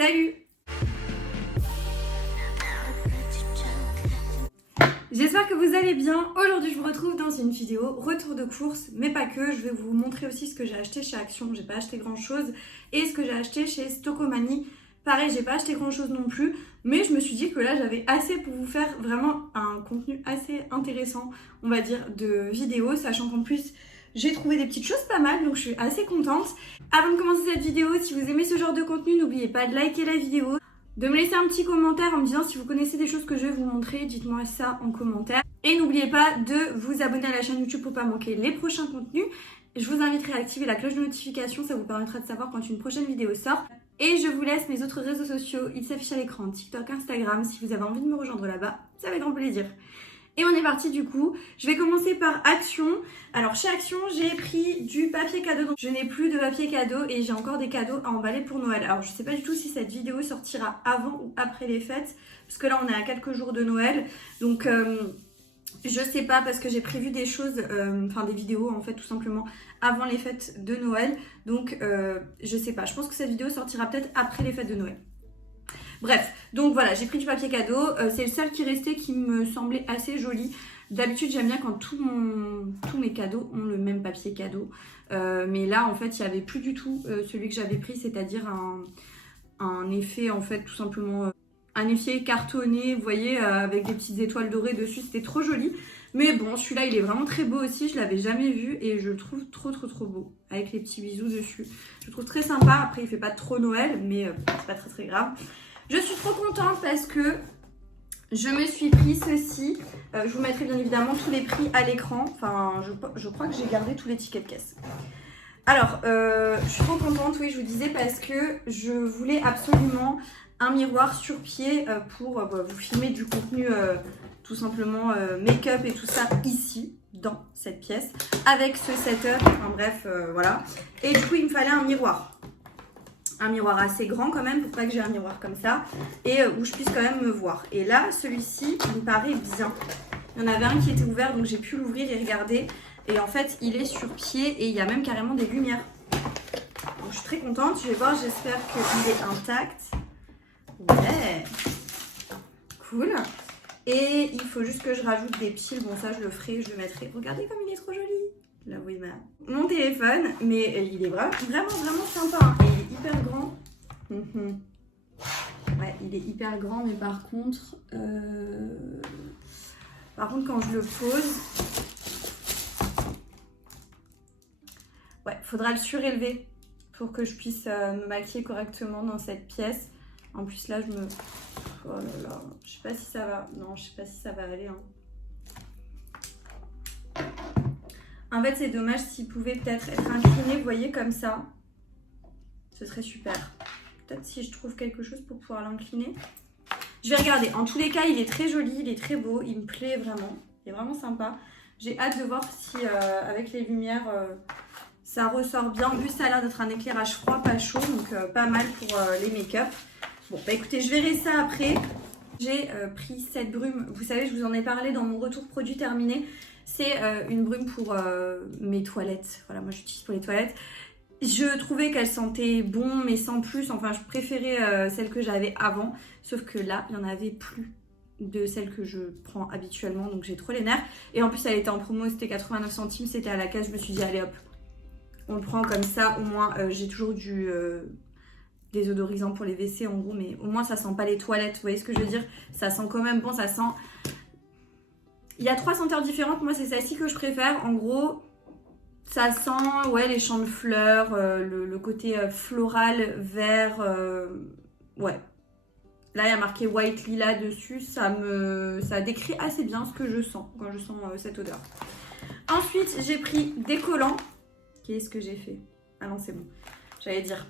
Salut! J'espère que vous allez bien. Aujourd'hui je vous retrouve dans une vidéo retour de course, mais pas que. Je vais vous montrer aussi ce que j'ai acheté chez Action. J'ai pas acheté grand chose. Et ce que j'ai acheté chez Stocomanie. Pareil, j'ai pas acheté grand chose non plus, mais je me suis dit que là j'avais assez pour vous faire vraiment un contenu assez intéressant, on va dire, de vidéo, sachant qu'en plus j'ai trouvé des petites choses pas mal, donc je suis assez contente. Avant de commencer cette vidéo, si vous aimez ce genre de contenu, n'oubliez pas de liker la vidéo, de me laisser un petit commentaire en me disant si vous connaissez des choses que je vais vous montrer, dites-moi ça en commentaire. Et n'oubliez pas de vous abonner à la chaîne YouTube pour pas manquer les prochains contenus. Je vous inviterai à activer la cloche de notification, ça vous permettra de savoir quand une prochaine vidéo sort. Et je vous laisse mes autres réseaux sociaux, ils s'affichent à l'écran, TikTok, Instagram, si vous avez envie de me rejoindre là-bas, ça va être grand plaisir. Et on est parti du coup, je vais commencer par Action. Alors chez Action, j'ai pris du papier cadeau, donc je n'ai plus de papier cadeau et j'ai encore des cadeaux à emballer pour Noël. Alors je sais pas du tout si cette vidéo sortira avant ou après les fêtes, parce que là on est à quelques jours de Noël, donc je sais pas parce que j'ai prévu des choses, enfin des vidéos en fait tout simplement avant les fêtes de Noël, donc je sais pas, je pense que cette vidéo sortira peut-être après les fêtes de Noël. Bref, donc voilà, j'ai pris du papier cadeau, c'est le seul qui restait qui me semblait assez joli. D'habitude j'aime bien quand tous mes cadeaux ont le même papier cadeau, mais là en fait il n'y avait plus du tout celui que j'avais pris, c'est-à-dire un effet en fait tout simplement, un effet cartonné, vous voyez, avec des petites étoiles dorées dessus, c'était trop joli. Mais bon, celui-là il est vraiment très beau aussi, je l'avais jamais vu et je le trouve trop beau, avec les petits bisous dessus. Je le trouve très sympa, après il fait pas trop Noël, mais c'est pas très grave. Je suis trop contente parce que je me suis pris ceci. Je vous mettrai bien évidemment tous les prix à l'écran. Enfin, je crois que j'ai gardé tous les tickets de caisse. Alors, je suis trop contente, oui, je vous disais, parce que je voulais absolument un miroir sur pied pour vous filmer du contenu tout simplement make-up et tout ça ici, dans cette pièce, avec ce setup, enfin bref, voilà. Et du coup, il me fallait un miroir. Un miroir assez grand quand même, pour pas que j'ai un miroir comme ça, et où je puisse quand même me voir. Et là, celui-ci, il me paraît bien. Il y en avait un qui était ouvert, donc j'ai pu l'ouvrir et regarder. Et en fait, il est sur pied et il y a même carrément des lumières. Donc je suis très contente, je vais voir, j'espère qu'il est intact. Ouais, cool. Et il faut juste que je rajoute des piles, bon ça je le ferai, je le mettrai. Regardez comme il est trop joli. Là, vous voyez mon téléphone, mais il est vraiment sympa. Hein. Et il est hyper grand. Ouais, il est hyper grand, mais par contre, quand je le pose, ouais, faudra le surélever pour que je puisse me maquiller correctement dans cette pièce. En plus, là, oh là là, je sais pas si ça va. Non, je sais pas si ça va aller. Hein. En fait, c'est dommage s'il pouvait peut-être être incliné, vous voyez, comme ça. Ce serait super. Peut-être si je trouve quelque chose pour pouvoir l'incliner. Je vais regarder. En tous les cas, il est très joli, il est très beau. Il me plaît vraiment. Il est vraiment sympa. J'ai hâte de voir si, avec les lumières, ça ressort bien. En plus, ça a l'air d'être un éclairage froid, pas chaud. Donc, pas mal pour les make-up. Bon, bah écoutez, je verrai ça après. J'ai pris cette brume. Vous savez, je vous en ai parlé dans mon retour produit terminé. C'est une brume pour mes toilettes. Voilà, moi j'utilise pour les toilettes. Je trouvais qu'elle sentait bon, mais sans plus. Enfin, je préférais celle que j'avais avant. Sauf que là, il n'y en avait plus de celle que je prends habituellement. Donc j'ai trop les nerfs. Et en plus, elle était en promo, c'était 89 centimes. C'était à la caisse. Je me suis dit, allez hop, on le prend comme ça. Au moins, j'ai toujours du désodorisant pour les WC en gros. Mais au moins, ça sent pas les toilettes. Vous voyez ce que je veux dire? Ça sent quand même bon, ça sent... Il y a 3 senteurs différentes, moi c'est celle-ci que je préfère. En gros, ça sent ouais, les champs de fleurs, le côté floral, vert. Ouais. Là, il y a marqué white lila dessus. Ça décrit assez bien ce que je sens quand je sens cette odeur. Ensuite, j'ai pris des collants. Qu'est-ce que j'ai fait? Ah non, c'est bon. J'allais dire...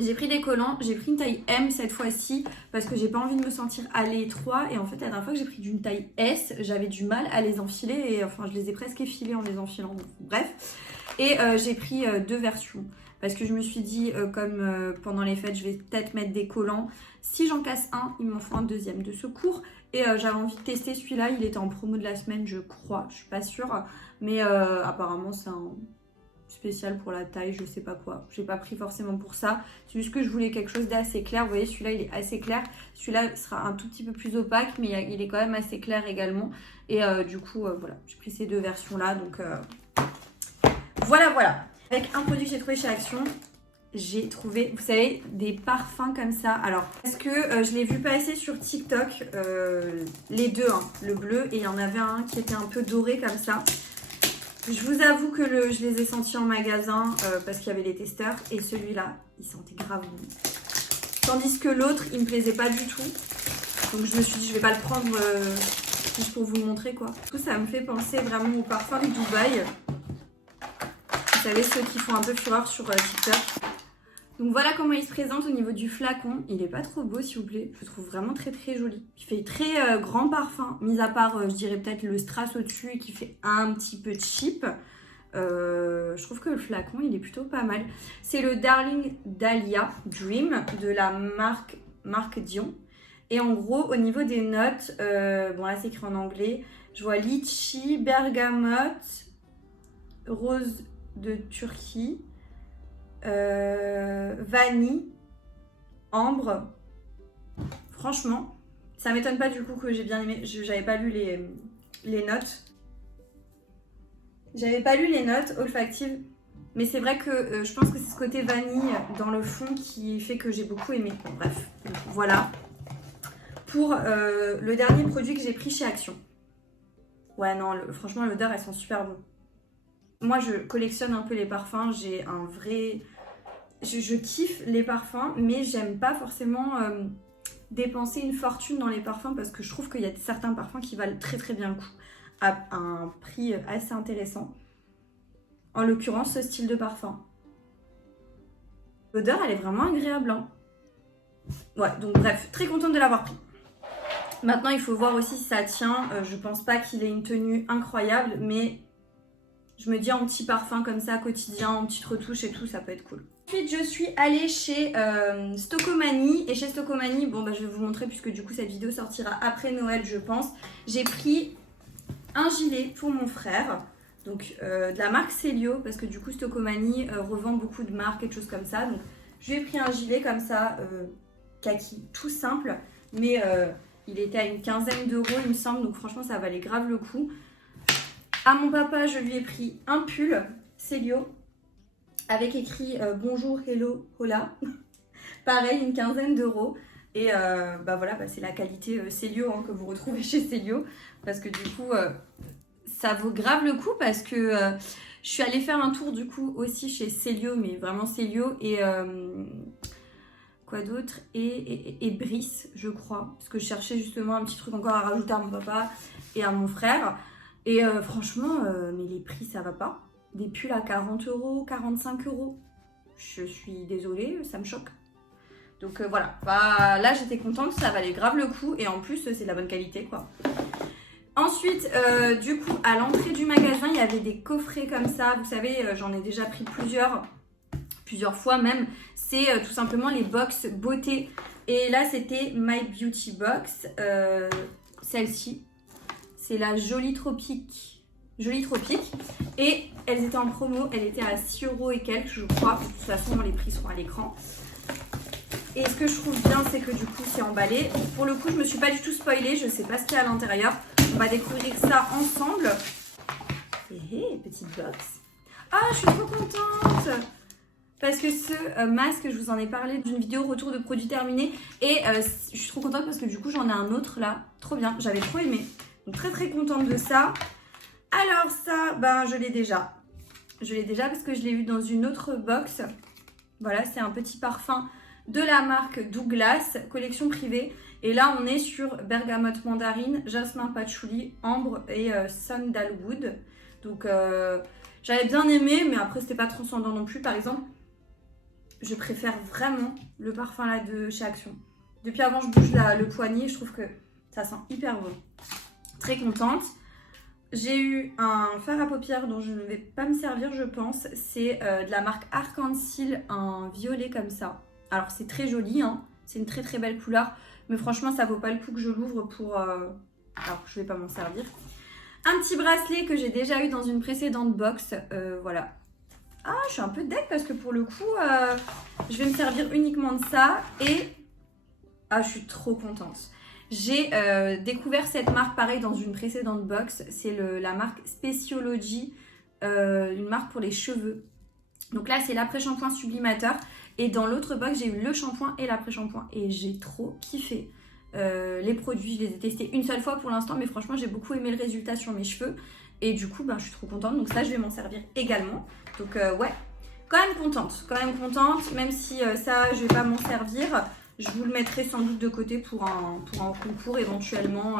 J'ai pris des collants, j'ai pris une taille M cette fois-ci parce que j'ai pas envie de me sentir à l'étroit. Et en fait, la dernière fois que j'ai pris d'une taille S, j'avais du mal à les enfiler et enfin, je les ai presque effilés en les enfilant. Donc, bref. Et j'ai pris 2 versions parce que je me suis dit, comme pendant les fêtes, je vais peut-être mettre des collants. Si j'en casse un, il m'en faut un deuxième de secours. Et j'avais envie de tester celui-là. Il était en promo de la semaine, je crois. Je suis pas sûre. Mais apparemment, c'est spécial pour la taille, je sais pas quoi. J'ai pas pris forcément pour ça. C'est juste que je voulais quelque chose d'assez clair. Vous voyez, celui-là, il est assez clair. Celui-là sera un tout petit peu plus opaque, mais il est quand même assez clair également. Et du coup, voilà, j'ai pris ces deux versions-là. Donc, voilà. Avec un produit que j'ai trouvé chez Action, j'ai trouvé, vous savez, des parfums comme ça. Alors, parce que je l'ai vu passer sur TikTok, les deux, hein, le bleu, et il y en avait un qui était un peu doré comme ça. Je vous avoue que je les ai sentis en magasin parce qu'il y avait les testeurs, et celui-là, il sentait grave bon. Tandis que l'autre, il me plaisait pas du tout. Donc je me suis dit, je vais pas le prendre juste pour vous le montrer, quoi. Du coup, ça me fait penser vraiment au parfum de Dubaï. Vous savez, ceux qui font un peu fureur sur TikTok. Donc voilà comment il se présente au niveau du flacon. Il est pas trop beau, s'il vous plaît. Je le trouve vraiment très joli. Il fait très grand parfum, mis à part, je dirais peut-être le strass au-dessus et qui fait un petit peu cheap. Je trouve que le flacon, il est plutôt pas mal. C'est le Darling Dahlia Dream de la marque Dion. Et en gros, au niveau des notes, bon là c'est écrit en anglais. Je vois litchi, bergamote, rose de Turquie. Vanille, ambre. Franchement, ça m'étonne pas du coup que j'ai bien aimé. J'avais pas lu les notes. J'avais pas lu les notes olfactives. Mais c'est vrai que je pense que c'est ce côté vanille dans le fond qui fait que j'ai beaucoup aimé. Bon, bref, voilà. Pour le dernier produit que j'ai pris chez Action. Ouais, non, franchement, l'odeur, elles sont super bonnes. Moi, je collectionne un peu les parfums. J'ai un vrai... Je kiffe les parfums, mais j'aime pas forcément dépenser une fortune dans les parfums parce que je trouve qu'il y a certains parfums qui valent très bien le coup à un prix assez intéressant. En l'occurrence, ce style de parfum. L'odeur, elle est vraiment agréable. Hein. Ouais, donc bref, très contente de l'avoir pris. Maintenant, il faut voir aussi si ça tient. Je pense pas qu'il ait une tenue incroyable, mais je me dis en petit parfum comme ça, quotidien, en petite retouche et tout, ça peut être cool. Ensuite, je suis allée chez Stocomanie. Et chez Stocomanie, bon, bah, je vais vous montrer puisque du coup, cette vidéo sortira après Noël, je pense. J'ai pris un gilet pour mon frère. Donc, de la marque Celio. Parce que du coup, Stocomanie revend beaucoup de marques et de choses comme ça. Donc, je lui ai pris un gilet comme ça, kaki, tout simple. Mais il était à une quinzaine d'euros, il me semble. Donc, franchement, ça valait grave le coup. À mon papa, je lui ai pris un pull Celio. Avec écrit bonjour, hello, hola. Pareil, une quinzaine d'euros. Et bah voilà, bah c'est la qualité Celio hein, que vous retrouvez chez Celio. Parce que du coup, ça vaut grave le coup. Parce que je suis allée faire un tour du coup aussi chez Celio. Mais vraiment Celio et quoi d'autre et Brice, je crois. Parce que je cherchais justement un petit truc encore à rajouter à mon papa et à mon frère. Et franchement, mais les prix, ça va pas. Des pulls à 40 euros, 45 euros. Je suis désolée, ça me choque. Donc voilà, bah, là j'étais contente, ça valait grave le coup. Et en plus, c'est de la bonne qualité quoi. Ensuite, du coup, à l'entrée du magasin, il y avait des coffrets comme ça. Vous savez, j'en ai déjà pris plusieurs fois même. C'est tout simplement les box beauté. Et là, c'était My Beauty Box. Celle-ci, c'est la Jolie Tropique. Et elles étaient en promo, elles étaient à 6 euros et quelques je crois. De toute façon les prix sont à l'écran. Et ce que je trouve bien c'est que du coup c'est emballé. Pour le coup je me suis pas du tout spoilée, je sais pas ce qu'il y a à l'intérieur. On va découvrir ça ensemble. Hé petite box. Ah je suis trop contente. Parce que ce masque, je vous en ai parlé d'une vidéo retour de produits terminés. Et je suis trop contente parce que du coup j'en ai un autre là. Trop bien, j'avais trop aimé. Donc très contente de ça. Alors ça, ben je l'ai déjà. Je l'ai déjà parce que je l'ai eu dans une autre box. Voilà, c'est un petit parfum de la marque Douglas, collection privée. Et là, on est sur bergamote mandarine, jasmin patchouli, ambre et sandalwood. Donc, j'avais bien aimé, mais après, c'était pas transcendant non plus. Par exemple, je préfère vraiment le parfum là de chez Action. Depuis avant, je bouge le poignet, je trouve que ça sent hyper bon. Très contente. J'ai eu un fard à paupières dont je ne vais pas me servir je pense. C'est de la marque Arc-en-Ciel, un violet comme ça. Alors c'est très joli, hein. C'est une très belle couleur. Mais franchement ça vaut pas le coup que je l'ouvre pour... Alors je vais pas m'en servir. Un petit bracelet que j'ai déjà eu dans une précédente box. Voilà. Ah, je suis un peu deck parce que pour le coup, je vais me servir uniquement de ça et... Ah, je suis trop contente. J'ai découvert cette marque, pareil, dans une précédente box. C'est la marque Speciology, une marque pour les cheveux. Donc là, c'est l'après-shampoing sublimateur. Et dans l'autre box, j'ai eu le shampoing et l'après-shampoing. Et j'ai trop kiffé. Les produits, je les ai testés une seule fois pour l'instant. Mais franchement, j'ai beaucoup aimé le résultat sur mes cheveux. Et du coup, je suis trop contente. Donc ça, je vais m'en servir également. Donc ouais, quand même contente. Même si ça, je vais pas m'en servir. Je vous le mettrai sans doute de côté pour un concours éventuellement.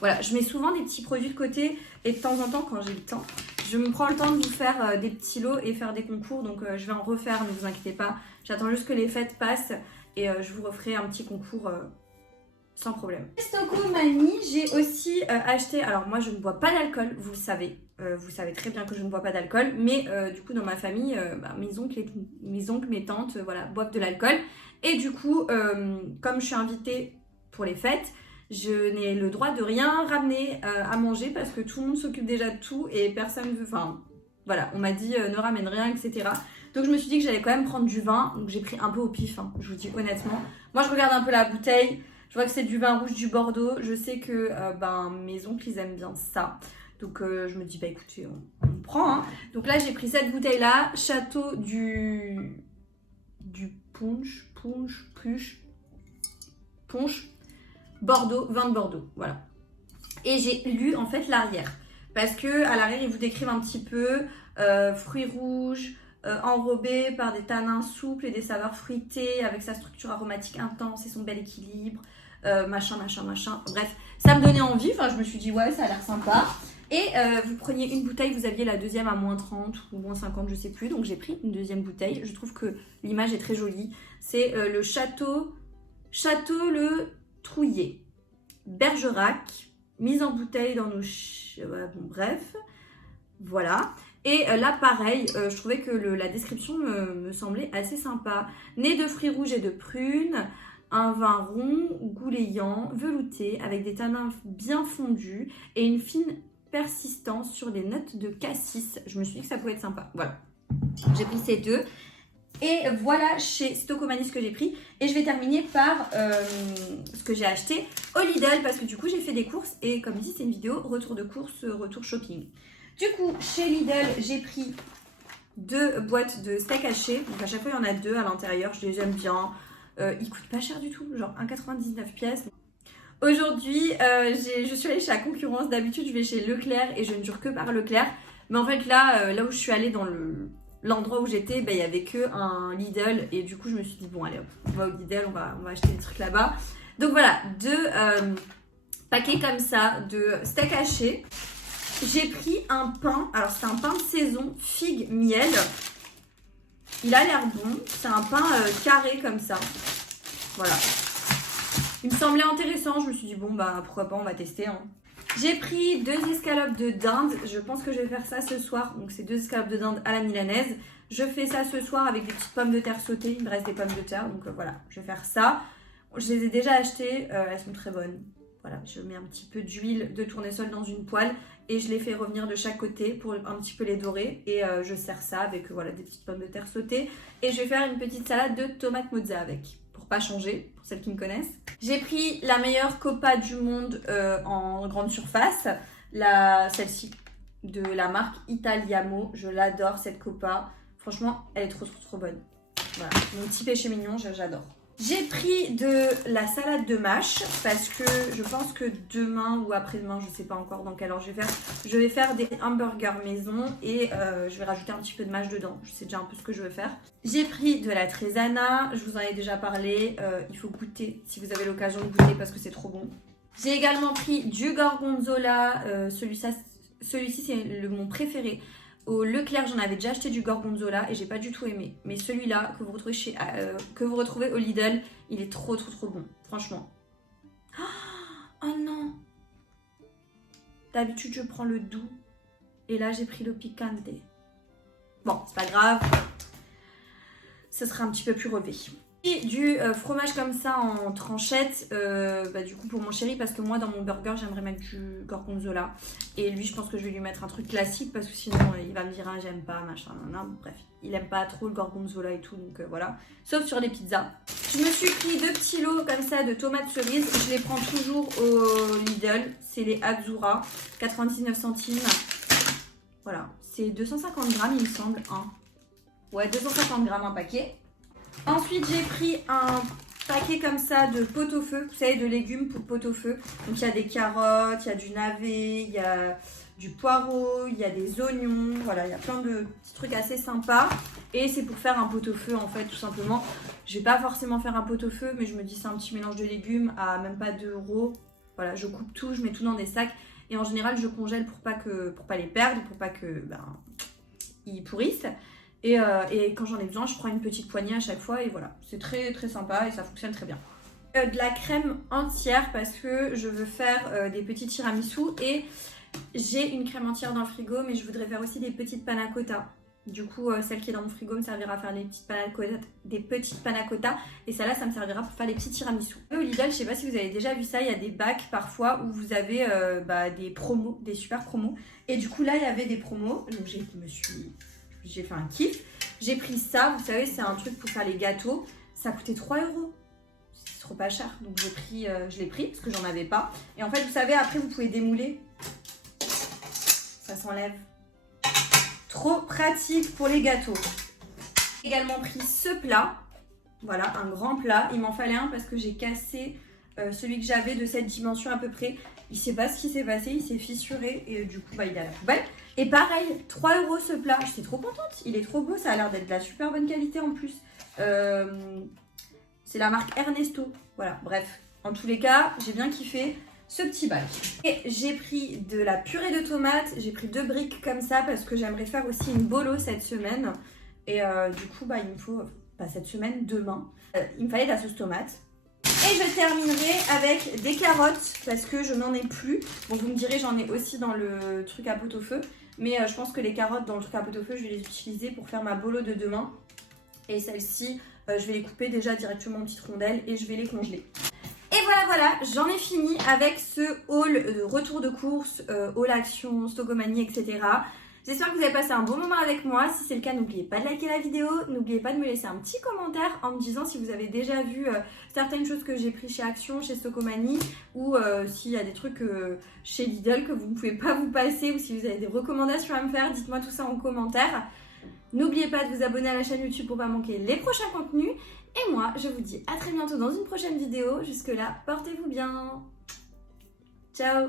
Voilà, je mets souvent des petits produits de côté. Et de temps en temps, quand j'ai le temps, je me prends le temps de vous faire des petits lots et faire des concours. Donc je vais en refaire, ne vous inquiétez pas. J'attends juste que les fêtes passent et je vous referai un petit concours sans problème. Stocomanie, j'ai aussi acheté... Alors moi, je ne bois pas d'alcool, vous le savez. Vous savez très bien que je ne bois pas d'alcool. Mais du coup, dans ma famille, mes oncles, mes tantes, voilà, boivent de l'alcool. Et du coup, comme je suis invitée pour les fêtes, je n'ai le droit de rien ramener à manger parce que tout le monde s'occupe déjà de tout et personne veut... Enfin, voilà, on m'a dit ne ramène rien, etc. Donc je me suis dit que j'allais quand même prendre du vin. Donc j'ai pris un peu au pif, hein, je vous dis honnêtement. Moi, je regarde un peu la bouteille. Je vois que c'est du vin rouge du Bordeaux. Je sais que mes oncles, ils aiment bien ça. Donc je me dis, écoutez, on prend. Hein. Donc là, j'ai pris cette bouteille-là. Château du punch, Bordeaux, vin de Bordeaux, voilà. Et j'ai lu en fait l'arrière, parce que à l'arrière ils vous décrivent un petit peu fruits rouges, enrobés par des tanins souples et des saveurs fruitées, avec sa structure aromatique intense et son bel équilibre, machin. Bref, ça me donnait envie, enfin je me suis dit ouais, ça a l'air sympa. Et vous preniez une bouteille, vous aviez la deuxième à moins 30 ou moins 50, je sais plus. Donc j'ai pris une deuxième bouteille. Je trouve que l'image est très jolie. C'est le Château Le Trouillet. Bergerac, mise en bouteille dans nos... bref, voilà. Et là, pareil, je trouvais que la description me semblait assez sympa. Nez de fruits rouges et de prunes, un vin rond, goulayant, velouté, avec des tanins bien fondus et une fine persistance sur les notes de cassis. Je me suis dit que ça pouvait être sympa. Voilà. J'ai pris ces deux. Et voilà chez Stocomanie ce que j'ai pris. Et je vais terminer par ce que j'ai acheté au Lidl parce que du coup j'ai fait des courses. Et comme dit, c'est une vidéo retour de course, retour shopping. Du coup, chez Lidl, j'ai pris 2 boîtes de steak haché. Donc à chaque fois, il y en a 2 à l'intérieur. Je les aime bien. Ils coûtent pas cher du tout, genre 1,99 pièces. Aujourd'hui, je suis allée chez la concurrence. D'habitude, je vais chez Leclerc et je ne jure que par Leclerc. Mais en fait, là où je suis allée dans l'endroit où j'étais, il y avait que un Lidl. Et du coup, je me suis dit, bon, allez hop, on va au Lidl, on va acheter des trucs là-bas. Donc voilà, 2 paquets comme ça de steak haché. J'ai pris un pain. Alors, c'est un pain de saison, figue, miel. Il a l'air bon. C'est un pain carré comme ça. Voilà. Il me semblait intéressant, je me suis dit bon pourquoi pas, on va tester. Hein. J'ai pris 2 escalopes de dinde, je pense que je vais faire ça ce soir. Donc c'est 2 escalopes de dinde à la milanaise. Je fais ça ce soir avec des petites pommes de terre sautées, il me reste des pommes de terre, donc voilà, je vais faire ça. Je les ai déjà achetées, elles sont très bonnes. Voilà, je mets un petit peu d'huile de tournesol dans une poêle et je les fais revenir de chaque côté pour un petit peu les dorer. Et je sers ça avec voilà, des petites pommes de terre sautées. Et je vais faire une petite salade de tomates mozza avec. Pas changer, pour celles qui me connaissent. J'ai pris la meilleure copa du monde en grande surface, celle-ci de la marque Italiamo. Je l'adore cette copa, franchement elle est trop bonne. Voilà, mon petit péché mignon, j'adore. J'ai pris de la salade de mâche parce que je pense que demain ou après-demain, je ne sais pas encore dans quelle heure je vais faire des hamburgers maison et je vais rajouter un petit peu de mâche dedans. Je sais déjà un peu ce que je veux faire. J'ai pris de la trésana, je vous en ai déjà parlé, il faut goûter si vous avez l'occasion de goûter parce que c'est trop bon. J'ai également pris du gorgonzola, celui-ci c'est mon préféré. Au Leclerc, j'en avais déjà acheté du gorgonzola et j'ai pas du tout aimé. Mais celui-là que vous retrouvez au Lidl, il est trop bon, franchement. Oh non! D'habitude, je prends le doux et là, j'ai pris le picante. Bon, c'est pas grave. Ce sera un petit peu plus relevé. Et du fromage comme ça en tranchette, du coup pour mon chéri, parce que moi dans mon burger j'aimerais mettre du gorgonzola. Et lui je pense que je vais lui mettre un truc classique parce que sinon il va me dire ah, j'aime pas, machin, bref. Il aime pas trop le gorgonzola et tout, donc voilà. Sauf sur les pizzas. Je me suis pris 2 petits lots comme ça de tomates cerises. Je les prends toujours au Lidl. C'est les Azzurra, 99 centimes. Voilà, c'est 250 grammes il me semble. Hein. Ouais, 250 grammes un paquet. Ensuite, j'ai pris un paquet comme ça de pot-au-feu, vous savez, de légumes pour pot-au-feu. Donc, il y a des carottes, il y a du navet, il y a du poireau, il y a des oignons. Voilà, il y a plein de petits trucs assez sympas. Et c'est pour faire un pot-au-feu, en fait, tout simplement. Je vais pas forcément faire un pot-au-feu, mais je me dis c'est un petit mélange de légumes à même pas 2 €. Voilà, je coupe tout, je mets tout dans des sacs. Et en général, je congèle pour pas les perdre, pour pas que ils pourrissent. Et quand j'en ai besoin, je prends une petite poignée à chaque fois et voilà. C'est très très sympa et ça fonctionne très bien. De la crème entière parce que je veux faire des petits tiramisu et j'ai une crème entière dans le frigo, mais je voudrais faire aussi des petites panna cotta. Du coup, celle qui est dans mon frigo me servira à faire des petites panna cotta et celle-là, ça me servira pour faire les petits tiramisu. Au Lidl, je sais pas si vous avez déjà vu ça, il y a des bacs parfois où vous avez des promos, des super promos. Et du coup, là, il y avait des promos, donc j'ai fait un kiff. J'ai pris ça, vous savez, c'est un truc pour faire les gâteaux. Ça coûtait 3 €. C'est trop pas cher. Donc je l'ai pris parce que j'en avais pas. Et en fait, vous savez, après, vous pouvez démouler. Ça s'enlève. Trop pratique pour les gâteaux. J'ai également pris ce plat. Voilà, un grand plat. Il m'en fallait un parce que j'ai cassé celui que j'avais de cette dimension à peu près. Il sait pas ce qui s'est passé, il s'est fissuré et du coup, il est à la poubelle. Et pareil, 3 € ce plat. J'étais trop contente. Il est trop beau, ça a l'air d'être de la super bonne qualité en plus. C'est la marque Ernesto. Voilà, bref. En tous les cas, j'ai bien kiffé ce petit bac. Et j'ai pris de la purée de tomates. J'ai pris 2 briques comme ça parce que j'aimerais faire aussi une bolo cette semaine. Et du coup, il me faut, pas cette semaine, demain. Il me fallait de la sauce tomate. Et je terminerai avec des carottes parce que je n'en ai plus. Bon, vous me direz, j'en ai aussi dans le truc à pot-au-feu. Mais je pense que les carottes dans le truc à pot-au-feu, je vais les utiliser pour faire ma bolo de demain. Et celles-ci, je vais les couper déjà directement en petites rondelles et je vais les congeler. Et voilà, j'en ai fini avec ce haul de retour de course, haul action, Stocomanie, etc. J'espère que vous avez passé un bon moment avec moi. Si c'est le cas, n'oubliez pas de liker la vidéo. N'oubliez pas de me laisser un petit commentaire en me disant si vous avez déjà vu certaines choses que j'ai pris chez Action, chez Stocomanie, ou s'il y a des trucs chez Lidl que vous ne pouvez pas vous passer, ou si vous avez des recommandations à me faire, dites-moi tout ça en commentaire. N'oubliez pas de vous abonner à la chaîne YouTube pour ne pas manquer les prochains contenus. Et moi, je vous dis à très bientôt dans une prochaine vidéo. Jusque là, portez-vous bien. Ciao!